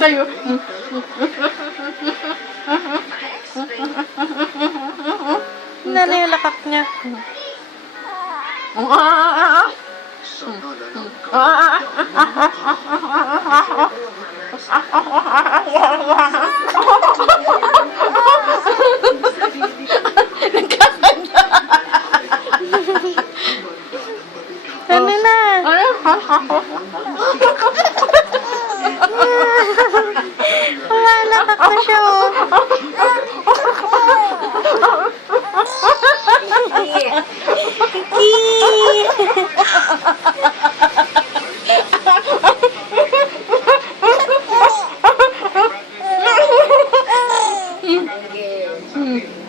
sa'yo. Nanay yung lakak niya. Ano na? Lakak na siya, oh.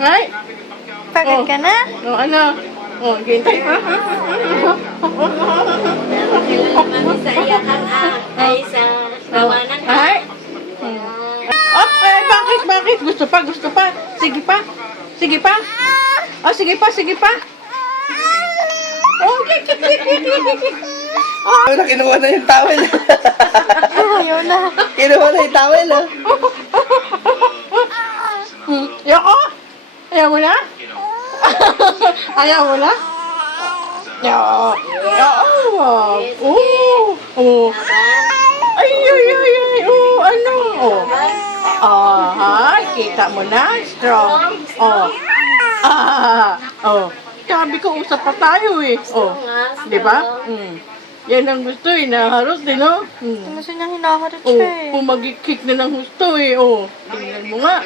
Ay! Pagod ka na? O, ano? O, ginti. Sa iyakan ay sa tawanan ka. Ay! Ay, bakit? Gusto pa. Sige pa. Oh, sige pa. Oh, Ayaw na, kinuha na yung towel. Ayaw na. Kinuha na yung towel, oh. Yoko? Ayaw mo na? Ayaw mo na? Ay, ano? Kita mo na? Strong. Sabi ko, usap pa tayo eh. Di ba? Yan ang gusto eh, naharot din, no? Gusto niya hinaharot siya, eh. Magikik na ng gusto eh, tingnan mo nga.